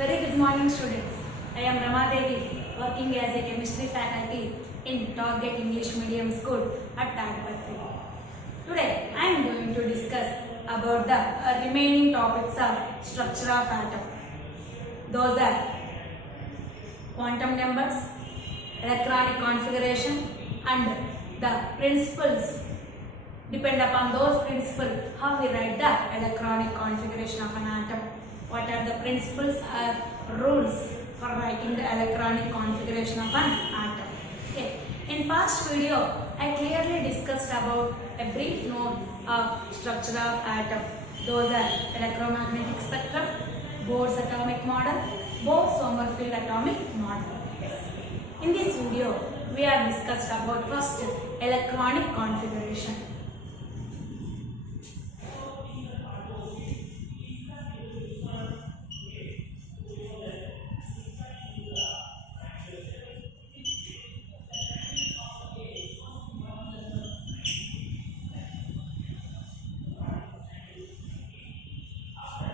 Very good morning, students. I am Rama Devi, working as a chemistry faculty in Target English Medium School at Tagpatri. Today, I am going to discuss about the remaining topics of structure of atom. Those are quantum numbers, electronic configuration, and the principles. Depend upon those principles how we write the electronic configuration of an atom. What are the principles or rules for writing the electronic configuration of an atom? Okay. In past video, I clearly discussed about a brief note of structure of atom. Those are electromagnetic spectrum, Bohr's atomic model, Bohr-Sommerfeld atomic model. Yes. In this video, we have discussed about first electronic configuration.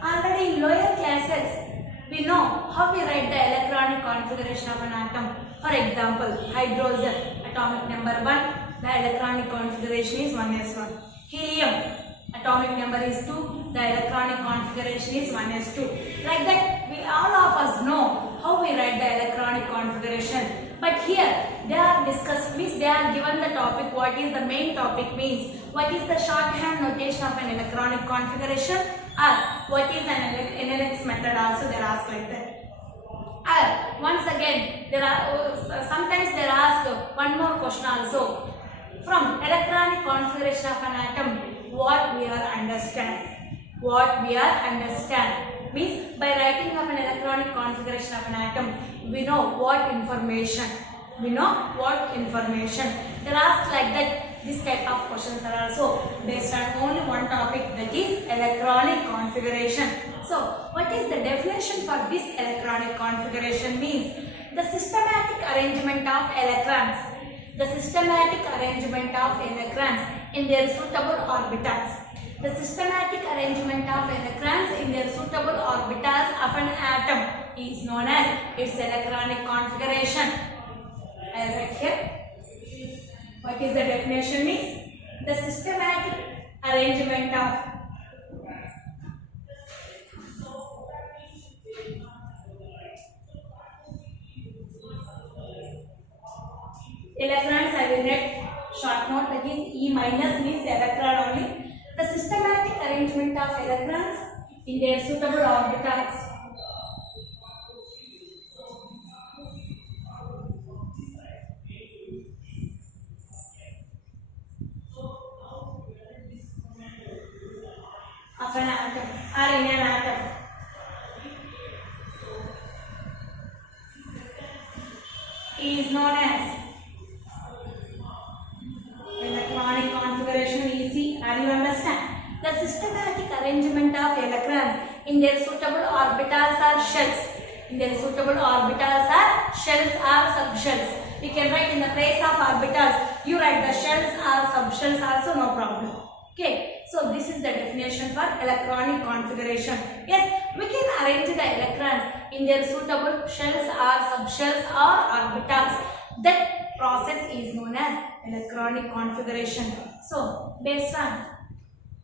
Already in lower classes, we know how we write the electronic configuration of an atom. For example, hydrogen, atomic number 1, the electronic configuration is 1s1. Helium, atomic number is 2, the electronic configuration is 1s2. Like that, we all of us know how we write the electronic configuration. But here, they are discussed, means they are given the topic, what is the main topic means, what is the shorthand notation of an electronic configuration, or what is an NLX method also they are asked like that. Or once again, there are sometimes they are asked one more question also. From electronic configuration of an atom, what we are understand? What we are understand means by writing of an electronic configuration of an atom, we know what information. We know what information. They are asked like that. This type of questions are also based on only one topic, that is electronic configuration. So, what is the definition for this electronic configuration means? The systematic arrangement of electrons. The systematic arrangement of electrons in their suitable orbitals. The systematic arrangement of electrons in their suitable orbitals of an atom is known as its electronic configuration. I'll write here. What is the definition means? The systematic arrangement of electrons. I will write short note, that is E minus means electron only. The systematic arrangement of electrons in their suitable orbitals. Of an atom or in an atom. Is known as electronic configuration, EC. Are you understand? The systematic arrangement of electrons in their suitable orbitals or shells. In their suitable orbitals are shells or subshells. You can write in the place of orbitals, you write the shells or subshells also, no problem. Okay, so this is the definition for electronic configuration. Yes, we can arrange the electrons in their suitable shells or subshells or orbitals. That process is known as electronic configuration. So, based on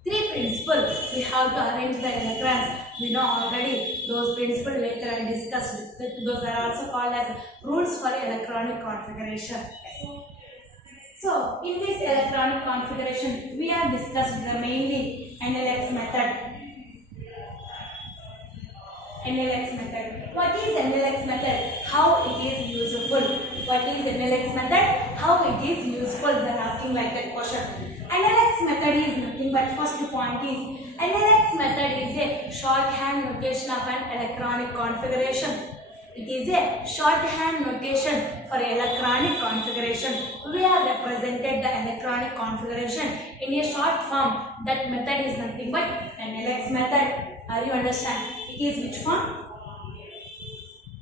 three principles, we have to arrange the electrons. We know already those principles, later I discussed. Those are also called as rules for electronic configuration. So, in this electronic configuration, we have discussed the mainly NLX method. NLX method. What is NLX method? How it is useful? What is NLX method? How it is useful? They are asking like that question. NLX method is nothing but first point is NLX method is a shorthand notation of an electronic configuration. It is a shorthand notation for electronic configuration. We have represented the electronic configuration in a short form. That method is nothing but NLX method. Are you understand? It is which form?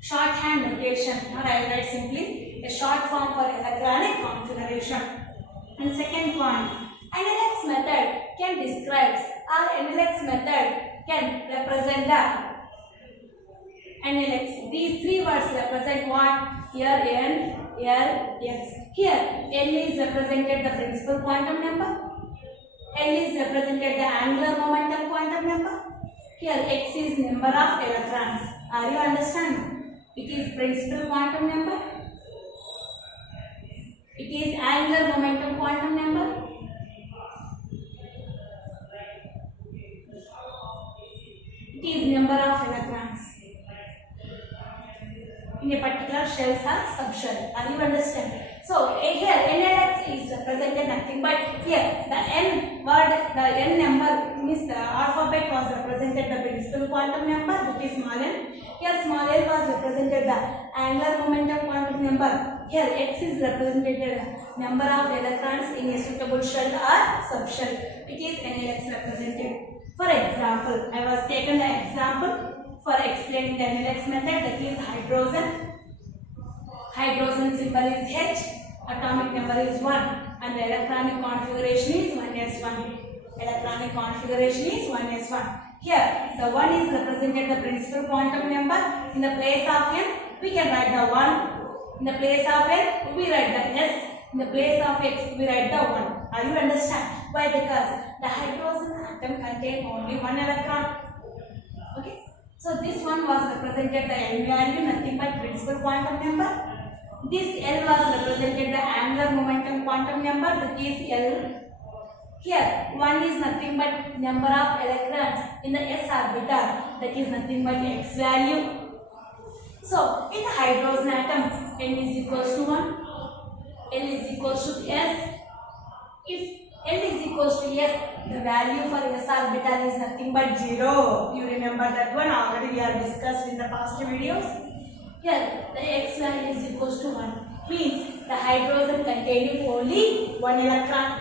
Shorthand notation. Or I will write simply a short form for electronic configuration. And second point, NLX method can describe or NLX method can represent the NLX. These three words represent what? Here N, L, X. Here L is represented the principal quantum number. L is represented the angular momentum quantum number. Here X is number of electrons. Are you understanding? It is principal quantum number. It is angular momentum quantum number. It is number of electrons in a particular shell or subshell. Are you understand? So here NLX is represented nothing but here the N word, the N number means the alphabet was represented the principal quantum number, that is small n. Here small l was represented the angular momentum quantum number. Here X is represented the number of electrons in a suitable shell or subshell. It is NLX represented. For example, I was taken the example for explaining the NLX method, that is hydrogen. Hydrogen symbol is H, atomic number is 1 and the electronic configuration is 1s1. Electronic configuration is 1s1. Here the 1 is represented the principal quantum number. In the place of n, we can write the 1. In the place of n, we write the s. In the place of x, we write the 1. Are you understand? Why? Because the hydrogen atom contains only one electron. Okay. So this one was represented the n value, nothing but principal quantum number. This L was represented the angular momentum quantum number, that is L. Here 1 is nothing but number of electrons in the s orbital, that is nothing but x value. So in the hydrogen atom, n is equals to 1, L is equals to s. If L is equals to s, the value for s orbital is nothing but 0. You remember that one, already we have discussed in the past videos. Here the x value is equals to 1, means the hydrogen containing only one electron.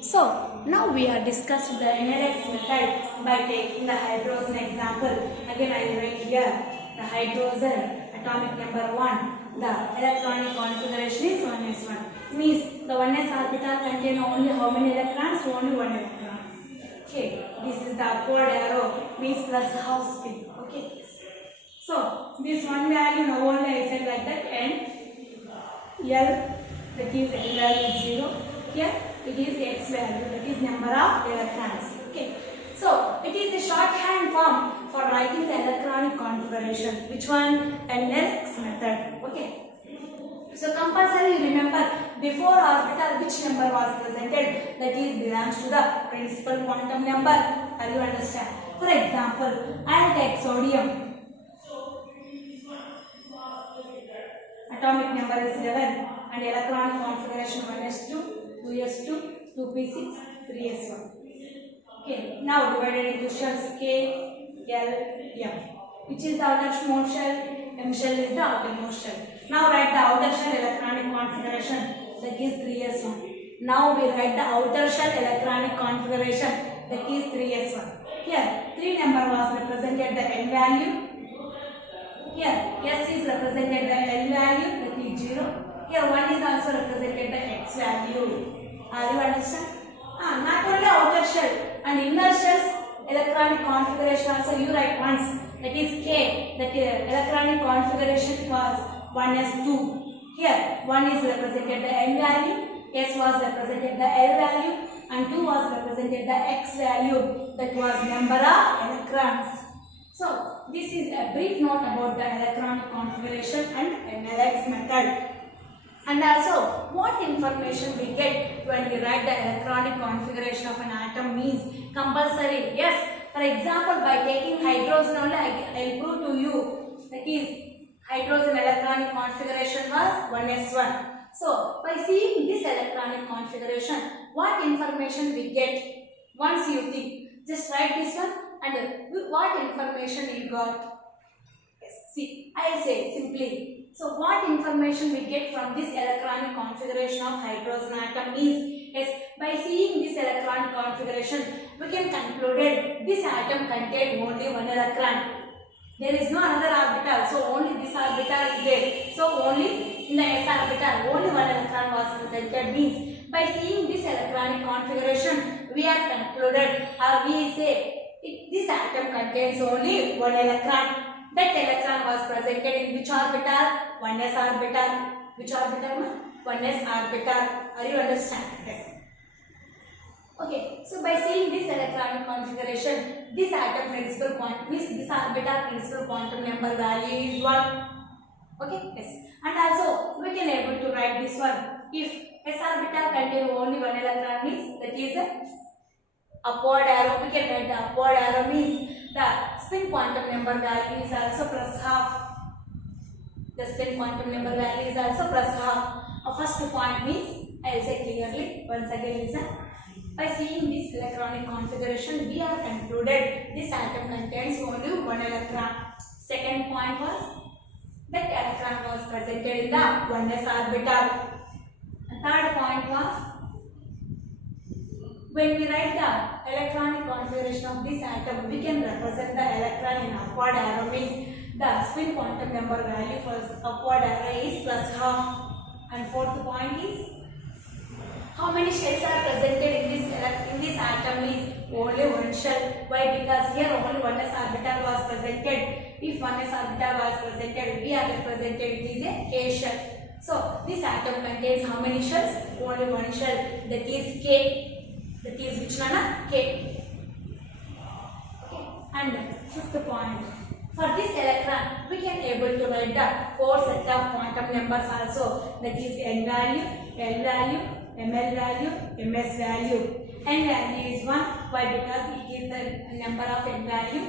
So now we have discussed the NLX method by taking the hydrogen example. Again I write here the hydrogen atomic number 1. The electronic configuration is 1s1. Means the 1s orbital contain only how many electrons? Only one electron. Okay, this is the upward arrow, means plus half spin. Okay, so this one value now only I said like that, and L, that is L value is 0. Here it is x value, that is number of electrons. Okay, so it is a shorthand form for writing the electronic configuration. Which one? NLX method. Okay. So compulsory remember before orbital which number was presented, that is belongs to the principal quantum number. Are you understand? For example, I will take sodium. Atomic number is 11 and electronic configuration 1s2, 2s2, 2p6, 3s1. Okay, now divided into shells K, L, M. Which is the outermost shell? M shell is the outermost shell. Now write the outer shell electronic configuration, that is 3s1. Now we write the outer shell electronic configuration, that is 3s1. Here 3 number was represented the n value. Here s is represented the l value, that is 0. Here 1 is also represented the x value. Are you understand? Not only outer shell and inner shells electronic configuration also you write once, that is K, that electronic configuration was 1s2. Here 1 is represented the n value, s was represented the l value and 2 was represented the x value, that was number of electrons. So this is a brief note about the electronic configuration and NLX method. And also what information we get when we write the electronic configuration of an atom means compulsory. Yes, for example by taking hydrogen only I will prove to you, that is hydrogen electronic configuration was 1s1. So by seeing this electronic configuration, what information we get? Once you think, just write this one and what information you got. Yes, see, I say simply. So what information we get from this electronic configuration of hydrogen atom is, yes, by seeing this electronic configuration, we can conclude this atom contains only one electron. There is no another orbital, so only this orbital is there. So only in the s orbital, only one electron was presented. Means by seeing this electronic configuration, we are concluded or we say this atom contains only one electron. That electron was presented in which orbital? 1s orbital. Which orbital? 1s orbital. Are you understand? Yes. Okay, so by seeing this electronic configuration, this atom principal quantum means this orbital principal quantum number value is 1. Okay, yes. And also we can able to write this one. If s orbital contain only one electron means that is a upward arrow. We can write the upward arrow means the spin quantum number value is also plus half. The spin quantum number value is also plus half. First point means I will say clearly once again listen. By seeing this electronic configuration, we are concluded this atom contains only one electron. Second point was that electron was presented in the 1s orbital. Third point was when we write the electronic configuration of this atom, we can represent the electron in upward arrow means the spin quantum number value for upward arrow is plus half. And fourth point is how many shells are presented in this atom is only one shell. Why? Because here only 1s orbital was presented. If 1s orbital was presented, we are represented it is a K shell. So this atom contains how many shells? Only one shell. That is K. That is which one? K. Okay. And fifth point. For this electron, we can able to write the 4 set of quantum numbers also. That is n value, l value, ml value, ms value. N value is 1. Why? Because it is the number of n value.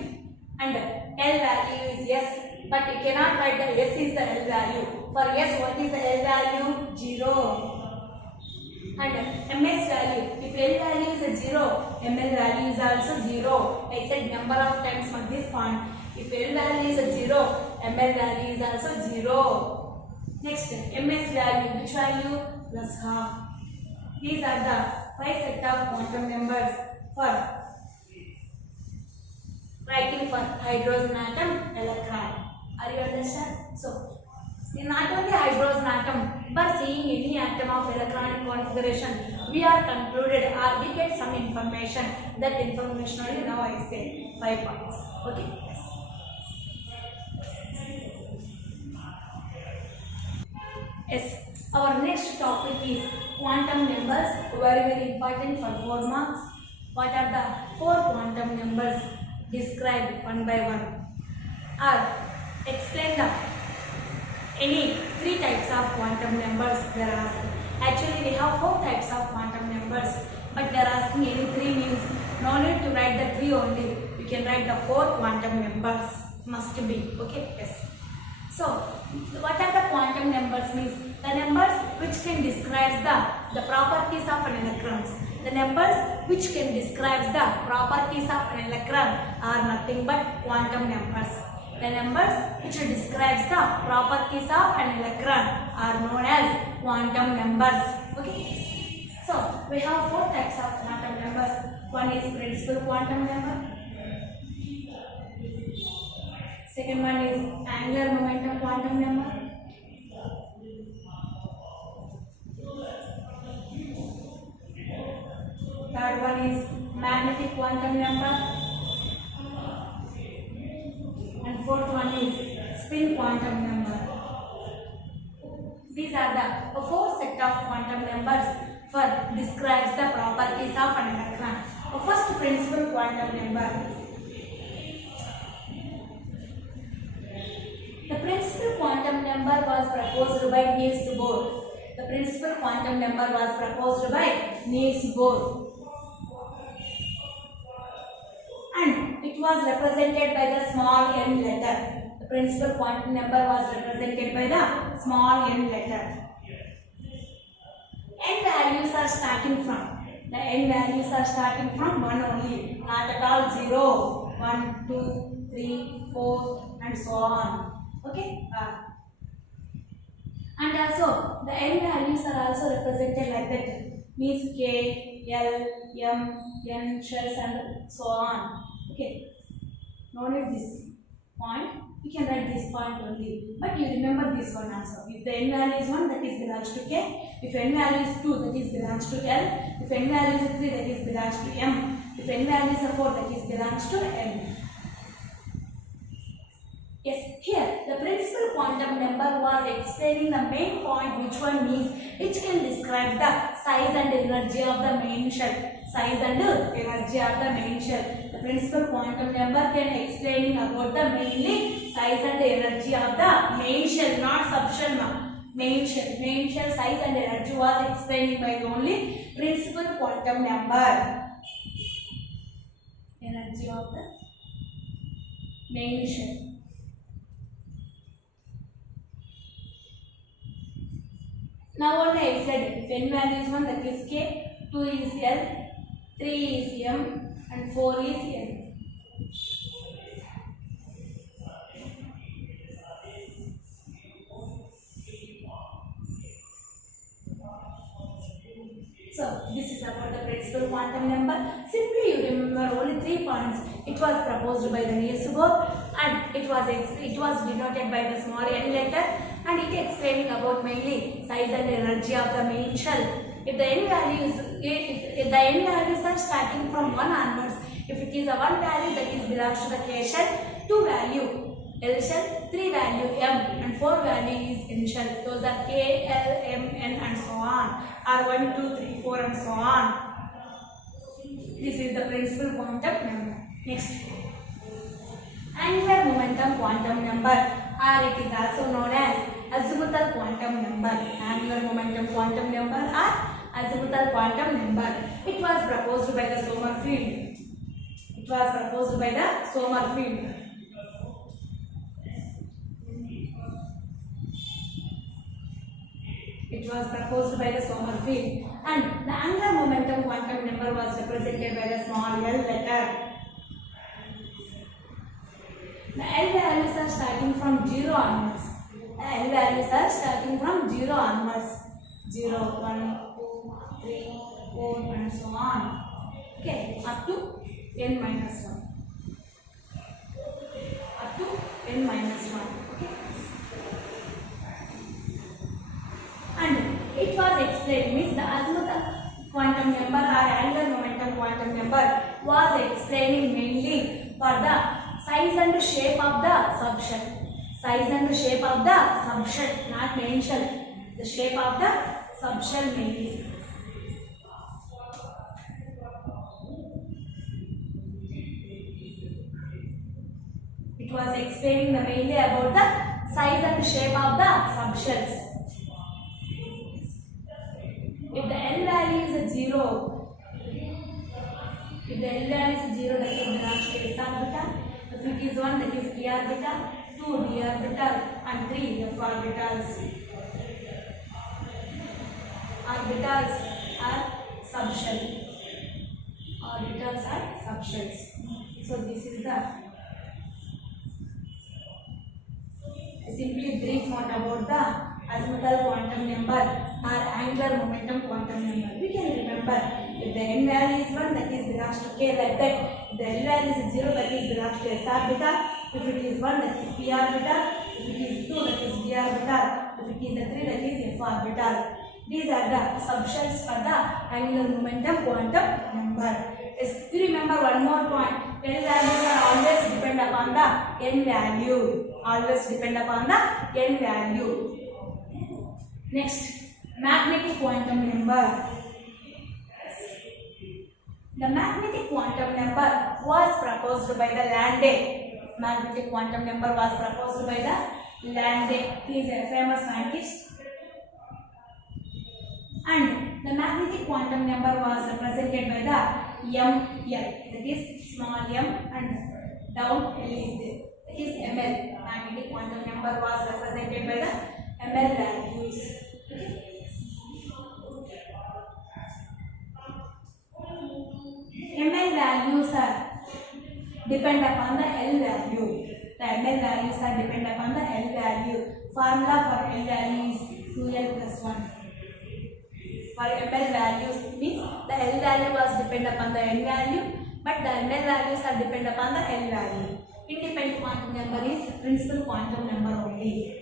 And l value is s. But you cannot write the s is the l value. For s, what is the l value? 0. And ms value, if l value is a 0, ml value is also 0. I said number of times on this point. If l value is a 0, ml value is also 0. Next, ms value, which value? Plus half. These are the 5 set of quantum numbers for writing for hydrogen atom, electron. Are you understand? So, not only hydrogen atom, but seeing any atom of electronic configuration, we are concluded or we get some information. That information only now I say 5 points. Okay. Yes. Our next topic is quantum numbers. Very important for 4 marks. What are the 4 quantum numbers? Describe one by one. Or explain the any 3 types of quantum numbers there are. Actually, we have 4 types of quantum numbers, but there are any 3 means no need to write the 3 only. You can write the 4 quantum numbers. Must be. Okay. Yes. So, what are the quantum numbers means? The numbers which can describe the properties of an electron. The numbers which can describe the properties of an electron are nothing but quantum numbers. The numbers which describes the properties of an electron are known as quantum numbers. Okay. So, we have 4 types of quantum numbers. One is principal quantum number. Second one is angular momentum quantum number. Third one is magnetic quantum number. And fourth one is spin quantum number. These are the 4 set of quantum numbers for describes the properties of an electron. First, principal quantum number. The principal quantum number was proposed by Niels Bohr. The principal quantum number was proposed by Niels Bohr. And it was represented by the small n letter. The principal quantum number was represented by the small n letter. N values are starting from. The n values are starting from 1 only. Not at all 0, 1, 2, 3, 4 and so on. Okay. And also the n values are also represented like that. Means K, L, M, N shells and so on. Okay. No need this. point, you can write this point only. But you remember this one also. If the n value is 1, that is belongs to K. If n value is 2, that is belongs to L. If n value is 3, that is belongs to M. If n value is 4, that is belongs to N. Yes, here the principal quantum number was explaining the main point, which one means which can describe the size and energy of the main shell. Size and energy of the main shell. The principal quantum number can explaining about the mainly size and energy of the main shell, not subshell. Main shell size and energy was explained by the only principal quantum number. Energy of the main shell. Now only I said if n value is 1, that is K, 2 is L, 3 is M and 4 is N. So this is about the principal quantum number. Simply you remember only 3 points. It was proposed by the Niels Bohr and it was denoted by the small n letter, and it explaining about mainly size and energy of the main shell. If the n values, if the n values are starting from 1 onwards, if it is a 1 value, that is belongs to the K shell, 2 value L shell, 3 value M and 4 value is N shell. Those are K, L, M, N and so on, or 1, 2, 3, 4 and so on. This is the principal quantum number. Next, angular momentum quantum number, or it is also known as azimuthal quantum number. Angular momentum quantum number or azimuthal quantum number. It was proposed by the Sommerfeld. It was proposed by the Sommerfeld. It was proposed by the Sommerfeld, and the angular momentum quantum number was represented by the small l letter. The L values are starting from 0 onwards. The L values are starting from 0 onwards. 0, 1, 2, 3, 4 and so on. Okay, up to n minus 1. Up to n minus 1. Okay. And it was explained, means the azimuthal quantum number or angular momentum quantum number was explaining mainly for the size and shape of the subshell. Size and shape of the subshell, not main shell. The shape of the subshell mainly. It was explaining mainly about the size and shape of the subshells. If the L value is 0, if the L value is 0, that is belongs to S orbital. If it is 1, that is p orbital, 2 d orbital and 3 f orbitals. Orbitals are subshell. Orbitals are subshells. So this is the simply brief note about the azimuthal quantum number or angular momentum quantum number. We can remember if the n value is 1, that is belongs to K, like that. If the L value is 0, that is belongs to S orbital. If it is 1, that is p orbital. If it is 2, that is d orbital. If it is a 3, that is f orbital. These are the subshells for the angular momentum quantum number. Yes, you remember one more point. L values are always depend upon the n value. Always depend upon the n value. Next, magnetic quantum number. The magnetic quantum number was proposed by the Landé. Magnetic quantum number was proposed by the Landé. He is a famous scientist. And the magnetic quantum number was represented by the ML. That is small m and down L is there. That is ML. Magnetic quantum number was represented by the ML values. ML values are depend upon the L value. The ML values are depend upon the L value. Formula for L value is 2L plus 1. For ML values means the L value was depend upon the N value, but the ML values are depend upon the L value. Independent quantum number is principal quantum number only.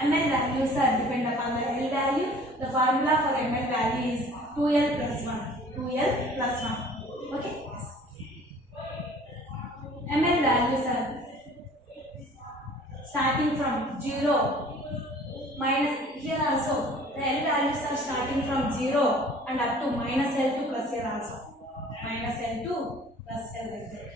ML values are depend upon the L value. The formula for ML value is 2L plus 1. 2L plus 1. Okay. ML values are starting from 0 minus, here also the L values are starting from 0 and up to minus L2 plus L also. Minus L2 plus L like that.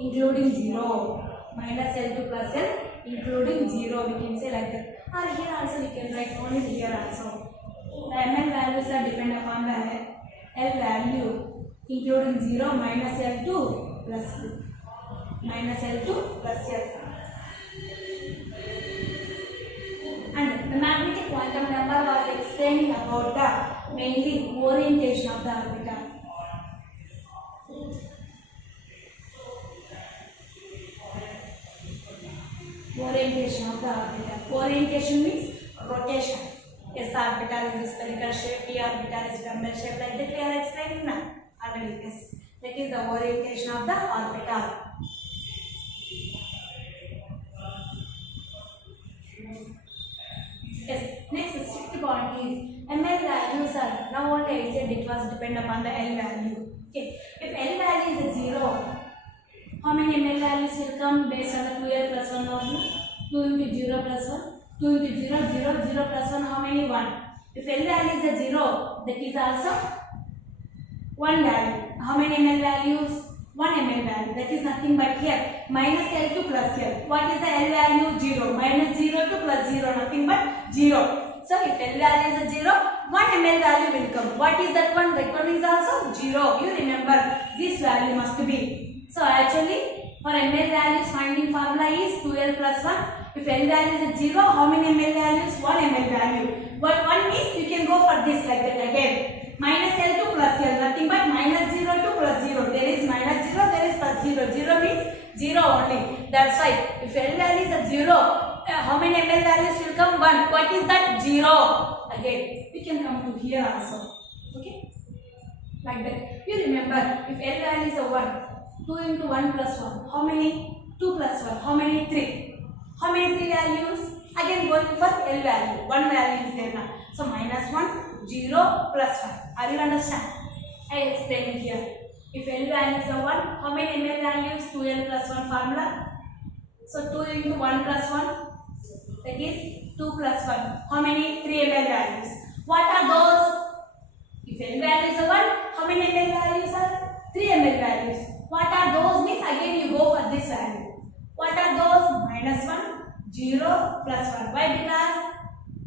Including 0. Minus L2 plus L including 0, we can say like that. Or here also we can write only here also. The ML values are depend upon the L value including 0 minus L2 plus L. Minus L2 plus L. And the magnetic quantum number was explaining about the mainly orientation of the orbital. Orientation of the orbital. Orientation means rotation. S orbital is spherical shape, P orbital is dumbbell shape, like that we are explaining now already. Yes, that is the orientation of the orbital. Yes, next strict point is ML values are, now only I said it was depend upon the L value. Okay, if L value is 0, how many ML values will come based on the 2L plus 1 value? 2 into 0 plus 1. 2 into 0, 0, 0 plus 1, how many? 1. If L value is 0, that is also 1 value. How many ML values? 1 ML value. That is nothing but here minus L2 plus L. What is the L value? 0. Minus 0 to plus 0, nothing but 0. So if L value is 0, 1 ML value will come. What is that one? That one is also 0. You remember this value must be. So actually for ML values finding formula is 2L plus 1. If L value is 0, how many ML values? 1 ML value. But 1 means you can go for this like that again. Minus L2 plus L, nothing but minus 0 to plus 0. There is minus 0, there is plus 0. 0 means 0 only. That's why if L value is 0, how many ML values will come? 1. What is that? 0. Again, we can come to here also. Okay? Like that. You remember, if L value is 1, 2 into 1 plus 1. How many? 2 plus 1. How many? 3. How many 3 values? Again going for L value. 1 value is there now. So minus 1, 0 plus 1. Are you understand? I explain it here. If L value is 1, how many ML values? 2L plus 1 formula. So 2 into 1 plus 1. That is 2 plus 1. How many? 3 ML values. What are those? If L value is 1, how many ML values are? 3 ML values. What are those? Means again you go for this value. What are those? Minus 1, 0, plus 1. Why? Because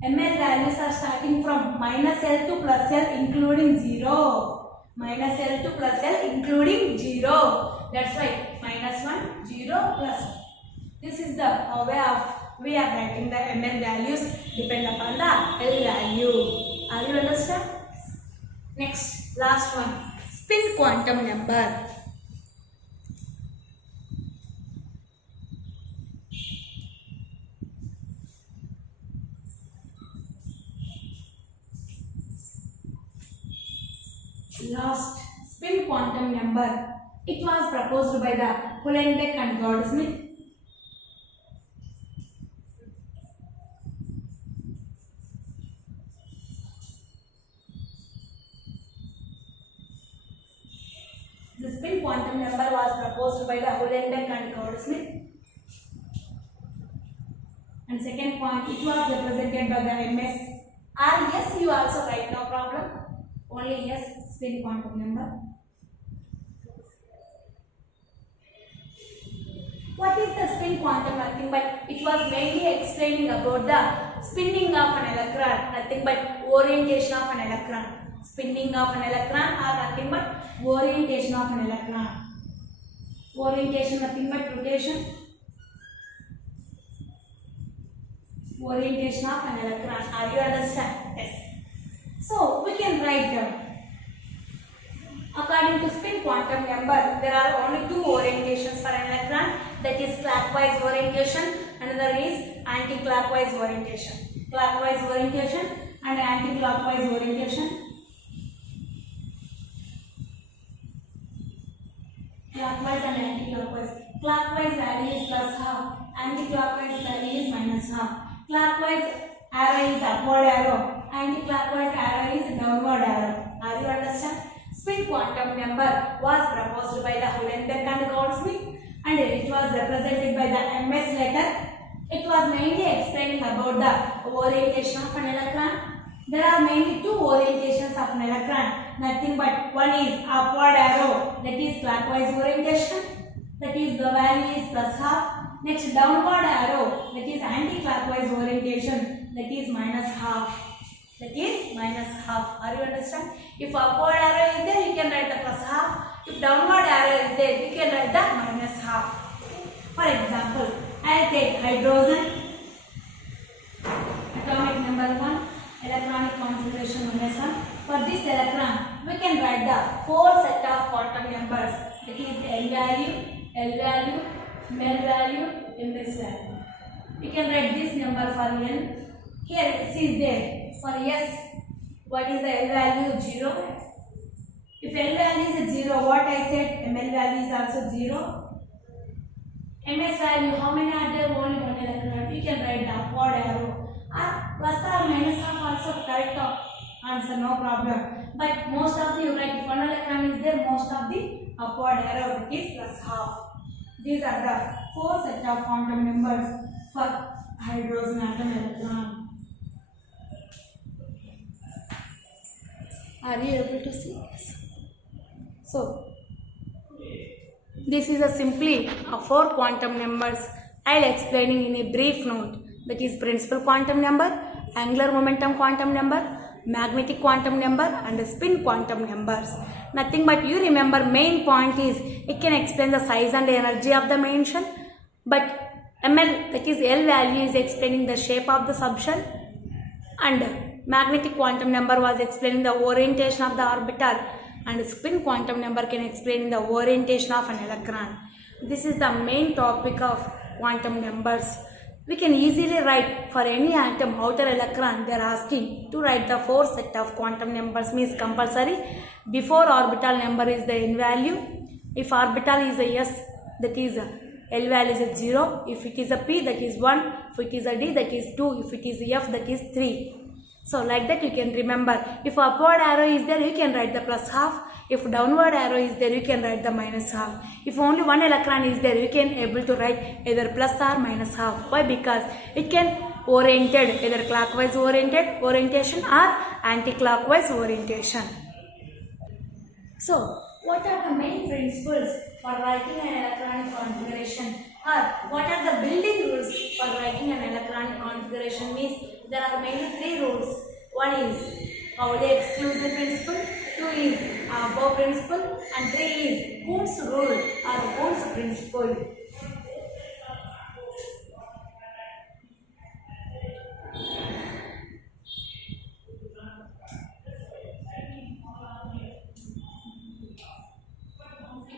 ML values are starting from minus L2 plus L including 0. Minus L2 plus L including 0. That's why minus 1, 0, plus 1. This is the way of we are writing the ML values depend upon the L value. Are you understand? Next, last one. Spin quantum number. Last spin quantum number. It was proposed by the Uhlenbeck and Goudsmit. The spin quantum number was proposed by the Uhlenbeck and Goudsmit. And second point, it was represented by the MS. Yes, you also write, no problem. Only yes. Spin quantum number. What is the spin quantum? Nothing but it was mainly explaining about the spinning of an electron, nothing but orientation of an electron. Spinning of an electron or nothing but orientation of an electron. Orientation nothing but rotation. Orientation of an electron. Are you understand? Yes. So we can write down. According to spin quantum number, there are only 2 orientations for an electron, that is clockwise orientation, another is anti-clockwise orientation. Clockwise orientation and anti-clockwise orientation. Clockwise and anti-clockwise. Clockwise value is plus half. Anti-clockwise value is minus half. Clockwise arrow is upward arrow. Anti-clockwise arrow is downward arrow. Are you understand? Spin quantum number was proposed by the Uhlenbeck and Gauss-Smith, and it was represented by the MS letter. It was mainly explaining about the orientation of an electron. There are mainly two orientations of an electron. Nothing but one is upward arrow, that is clockwise orientation, that is the value is plus half. Next downward arrow, that is anti-clockwise orientation, that is minus half. That is minus half. Are you understand? If upward arrow is there, you can write the plus half. If downward arrow is there, you can write the minus half. For example, I will take hydrogen, atomic number 1, electronic configuration minus 1. For this electron, we can write the 4 set of quantum numbers. That is L value, mel value, ms value. We can write this number for N. Here S is there. For S, what is the L value? 0. If L value is 0, what I said, ml value is also 0. ms value, how many are there? Only one electron. You can write the upward arrow. Plus or minus half also correct answer, no problem. But most of the, you write if one electron is there, most of the upward arrow is plus half. These are the 4 set of quantum numbers for hydrogen atom electron. Are you able to see this? So, this is a simply 4 quantum numbers. I will explaining in a brief note. That is principal quantum number, angular momentum quantum number, magnetic quantum number and spin quantum numbers. Nothing but you remember main point is it can explain the size and energy of the main shell, but ml, that is L value, is explaining the shape of the subshell, and magnetic quantum number was explaining the orientation of the orbital, and spin quantum number can explain the orientation of an electron. This is the main topic of quantum numbers. We can easily write for any atom outer electron. They are asking to write the 4 set of quantum numbers, means compulsory. Before orbital number is the N value. If orbital is a S, that is L value is a 0. If it is a P, that is 1. If it is a D, that is 2. If it is a F, that is 3. So like that you can remember. If upward arrow is there, you can write the plus half. If downward arrow is there, you can write the minus half. If only one electron is there, you can able to write either plus or minus half. Why? Because it can oriented either clockwise orientation or anti-clockwise orientation. So what are the main principles for writing an electronic configuration, or what are the building rules for writing an electronic configuration? Means there are mainly 3 rules. One is Pauli exclusive principle, 2 is Bohr principle, and 3 is Hund's rule or Hund's principle.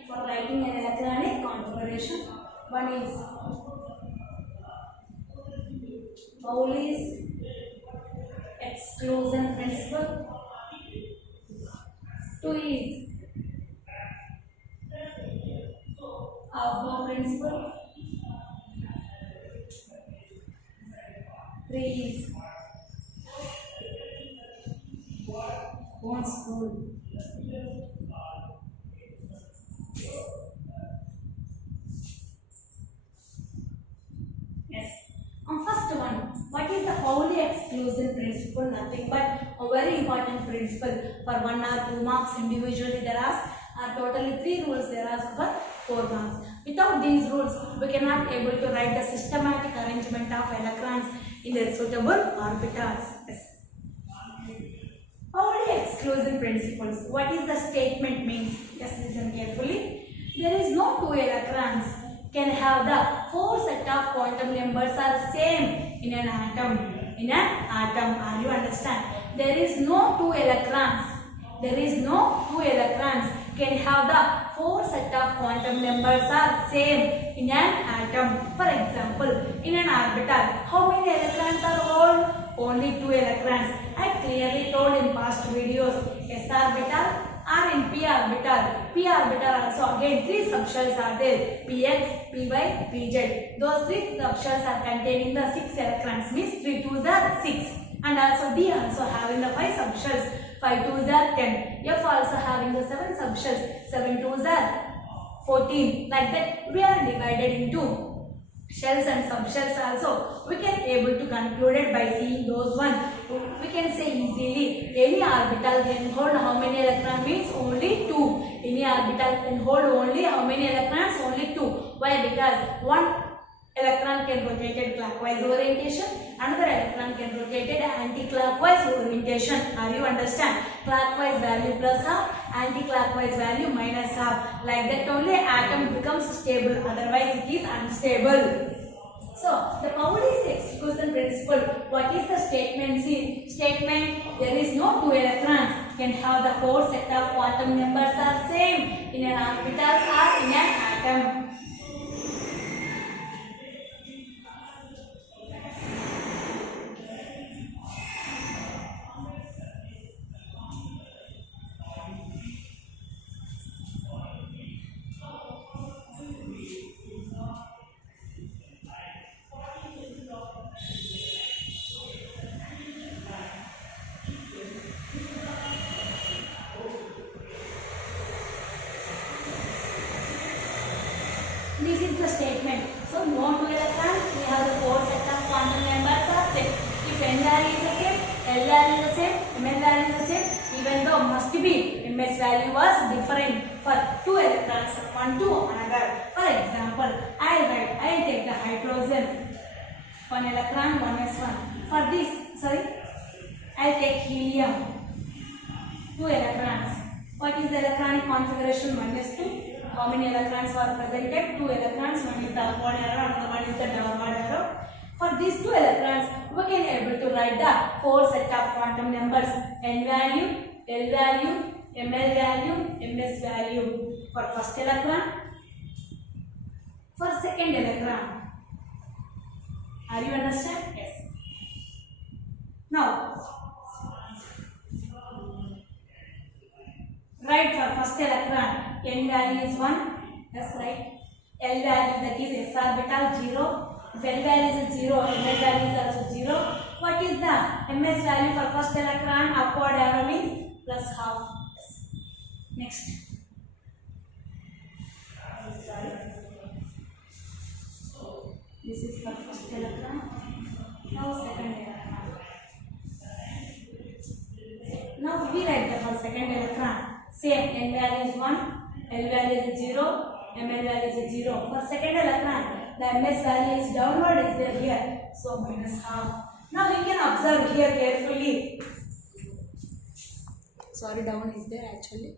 For writing an electronic configuration, one is Pauli's exclusion principle, 2 is Bohr principle, 3 is Hund's rule. Yes. First one, what is the Pauli exclusion principle? Nothing but a very important principle. For 1 or 2 marks individually there are totally 3 rules there are for 4 marks. Without these rules, we cannot able to write the systematic arrangement of electrons in their suitable orbitals. Yes. Pauli exclusion principles. What is the statement means? Just listen carefully. There is no 2 electrons can have the 4 set of quantum numbers are same in an atom. Are you understand? There is no 2 electrons. There is no 2 electrons can have the 4 set of quantum numbers are same in an atom. For example, in an orbital, how many electrons are hold? Only 2 electrons. I clearly told in past videos, S orbital or in P p orbital. P orbital also again 3 subshells are there. Px, py, pz. Those 3 subshells are containing the 6 electrons, means 3 2s are 6. And also D also having the 5 subshells. 5 2s are 10. F also having the 7 subshells. 7 2s are 14. Like that we are divided into shells and subshells also. We can able to conclude it by seeing those one. We can say easily any orbital can hold how many electrons, means only 2. Any orbital can hold only how many electrons? Only 2. Why? Because one electron can rotate it clockwise orientation, another electron can rotate it anti-clockwise orientation. Are you understand? Clockwise value plus half, anti-clockwise value minus half. Like that only atom becomes stable, otherwise it is unstable. So, the Pauli's exclusion principle. What is the statement? See, statement there is no 2 electrons can have the 4 set of quantum numbers are same in an orbital or in an atom. This is the statement. So, no 2 electrons, we have the 4 set of quantum numbers are same. If n value is the same, L value is the same, Mn value is the same, even though must be Ms value was different for 2 electrons one to another. For example, I'll take the hydrogen, 1 electron, 1s1. For this, I'll take helium, 2 electrons. What is the electronic configuration? 1s2. How many electrons were presented? 2 electrons. One is the upward arrow and one is the downward arrow. For these 2 electrons, we can able to write the 4 set of quantum numbers: n value, L value, Ml value, Ms value. For first electron, for second electron. Are you understand? Yes. Now, write for first electron. N value is 1, that's right. L value, that is s orbital, 0. If L value is 0, Ml value is also 0. What is the Ms value for first electron? Upward arrow means plus half. Next. This is for first electron. Now second electron. Now we write the for second electron. Same, n value is 1. L value is 0, Ml value is 0. For second electron, the Ms value is downward is there here, so minus half. Now we can observe here carefully. Sorry, down is there actually.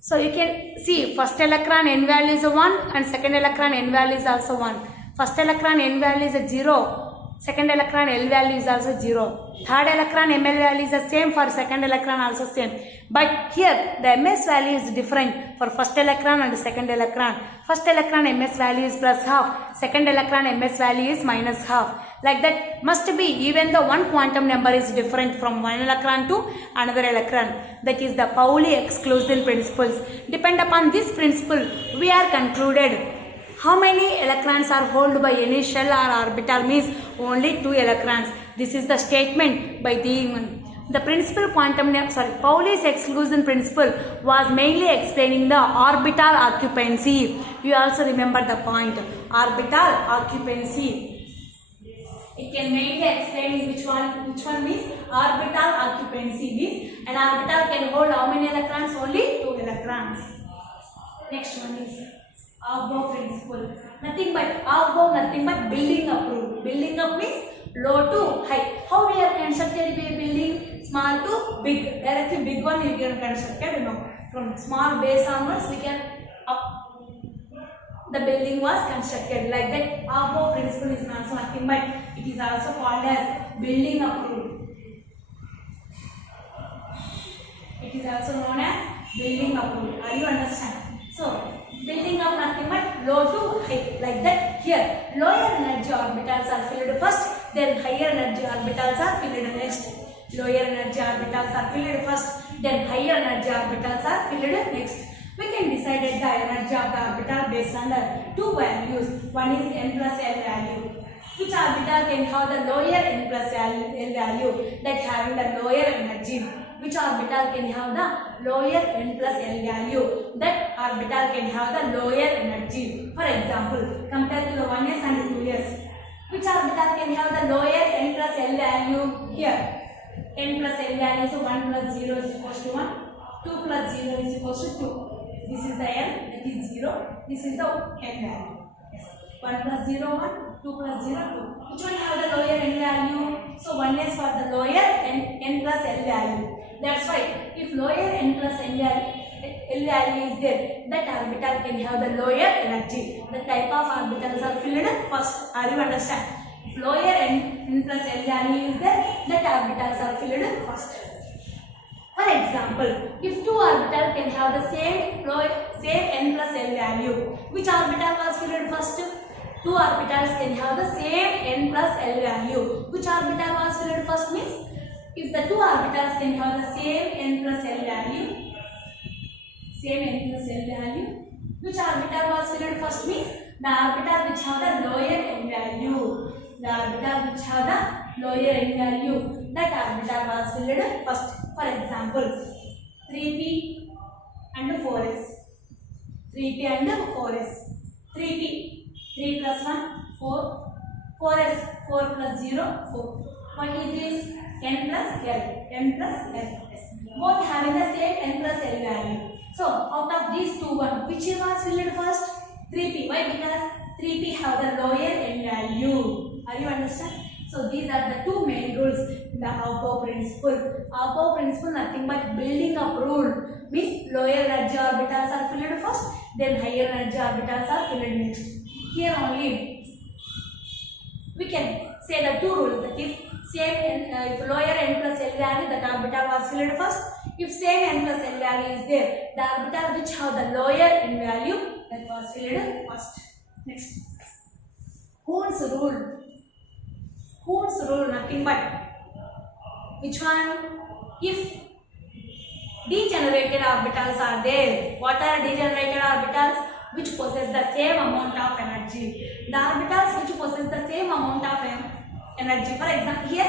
So you can see first electron n value is 1 and second electron n value is also 1. First electron n value is 0. Second electron L value is also 0. Third electron Ml value is the same, for second electron also same. But here the Ms value is different for first electron and second electron. First electron Ms value is plus half. Second electron Ms value is minus half. Like that must be even though one quantum number is different from one electron to another electron. That is the Pauli exclusion principles. Depend upon this principle, we are concluded how many electrons are held by any shell or orbital, means only 2 electrons. This is the statement by the principal Pauli's exclusion principle was mainly explaining the orbital occupancy. You also remember the point, orbital occupancy. It can mainly explain which one means orbital occupancy means an orbital can hold how many electrons? Only 2 electrons. Next one is Aufbau principle. Nothing but building up rule. Building up means low to high. How we are constructed a building? Small to big. Directly big one you can construct. From small base onwards we can up. The building was constructed like that. Aufbau principle is also nothing but it is also called as building up rule. It is also known as building up rule. Are you understand? So building up nothing but low to high, like that. Here lower energy orbitals are filled first, then higher energy orbitals are filled next. Lower energy orbitals are filled first, then higher energy orbitals are filled next. We can decide the energy of the orbital based on the two values. One is n plus l value. Which orbital can have the lower n plus l value, that having the lower energy? Which orbital can have the lower n plus l value, that orbital can have the lower energy? For example, compared to the 1s and 2s, which orbital can have the lower n plus l value? Here, n plus l value, so 1 plus 0 is equals to 1, 2 plus 0 is equals to 2. This is the n, that is 0. This is the n value. Yes. 1 plus 0, 1, 2 plus 0, 2. Which one have the lower n value? So 1 is for the lower n plus l value. That's why if lower n plus l value is there, that orbital can have the lower energy. The type of orbitals are filled first. Are you understand? If lower n plus l value is there, that orbitals are filled first. For example, if two orbitals can have the same n plus l value, which orbital was filled first? Two orbitals can have the same n plus l value. Which orbital was filled first means, if the two orbitals can have the same n plus l value, which orbital was filled first means, the orbital which have the lower n value. The orbital which have the lower n value, that orbital was filled first. For example, 3p and 4s. 3p and 4s. 3p, 3 plus 1, 4. 4s, 4 plus 0, 4. What is this? N plus L. N plus L. Yes. Both having the same n plus L value. So, out of these two, one, which was filled first? 3p. Why? Because 3p have the lower n value. Are you understand? So, these are the two main rules in the Aufbau principle. Aufbau principle nothing but building up rule. Means lower energy orbitals are filled first, then higher energy orbitals are filled next. Here only we can say the two rules, that is same if lower n plus l value, that orbital was filled first. If same n plus l value is there, the orbital which have the lower n value, that was filled first. Next, Hund's rule. Hund's rule nothing but which one? If degenerated orbitals are there, what are degenerated orbitals? Which possess the same amount of energy. The orbitals which possess the same amount of energy. For example, here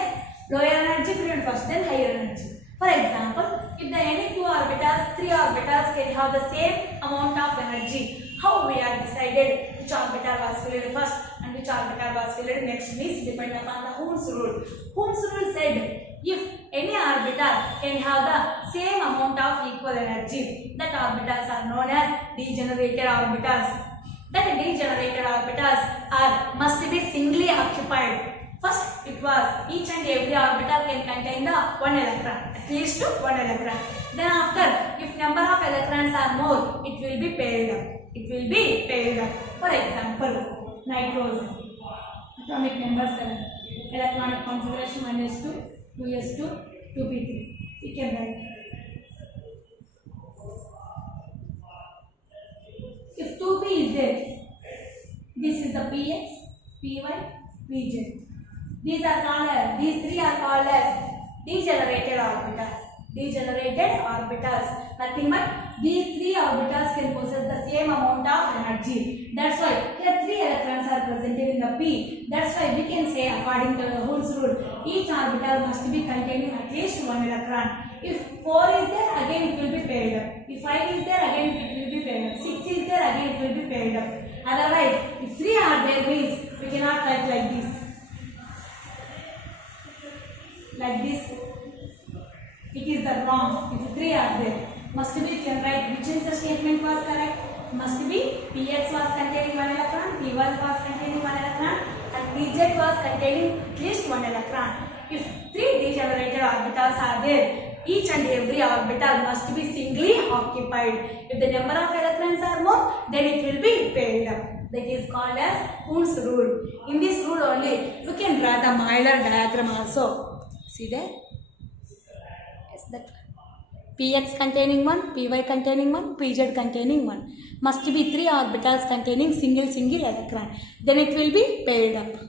lower energy filled first, then higher energy. For example, if the any two orbitals, three orbitals can have the same amount of energy, how we are decided which orbital was filled first and which orbital was filled next means depend upon the Hund's rule. Hund's rule said if any orbital can have the same amount of equal energy, that orbitals are known as degenerated orbitals. That degenerated orbitals must be singly occupied. First, it was each and every orbital can contain the one electron, at least one electron. Then after, if number of electrons are more, it will be paired up. It will be paired up. For example, nitrogen, atomic number 7, electronic configuration 1s2, 2s2, 2p3. We can write. If 2p is there, this is the px, py, pz. These three are called as degenerated orbitals. Degenerated orbitals. Nothing but these three orbitals can possess the same amount of energy. That's why here 3 electrons are presented in the p. That's why we can say according to the Hund's rule, each orbital must be containing at least 1 electron. If 4 is there, again it will be paired up. If 5 is there, again it will be paired up. 6 is there, again it will be paired up. Otherwise, if 3 are there means we cannot write like this. Like this, it is the wrong. If 3 are there, must be you can write which is the statement was correct. Must be px was containing 1 electron, py was containing 1 electron, and pz was containing at least 1 electron. If 3 degenerated orbitals are there, each and every orbital must be singly occupied. If the number of electrons are more, then it will be paired up. That is called as Hund's rule. In this rule only, you can draw the Euler diagram also. See there? Yes, that px containing 1, py containing 1, pz containing 1. Must be 3 orbitals containing single electron. Then it will be paired up.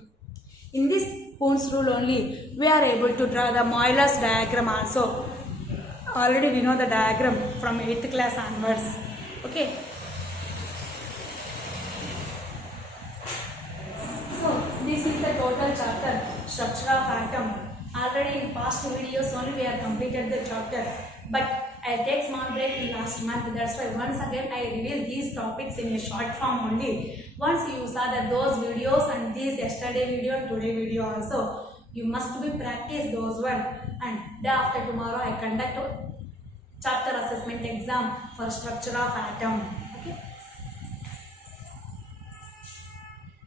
In this Hund's rule only, we are able to draw the Euler's diagram also. Already we know the diagram from 8th class onwards. Okay. So this is the total chapter, structure of atom. Already in past videos only we have completed the chapter, but I take small break in last month. That's why once again I reveal these topics in a short form only. Once you saw that those videos and this yesterday video and today video also, you must be practice those one. And day after tomorrow I conduct chapter assessment exam for structure of atom.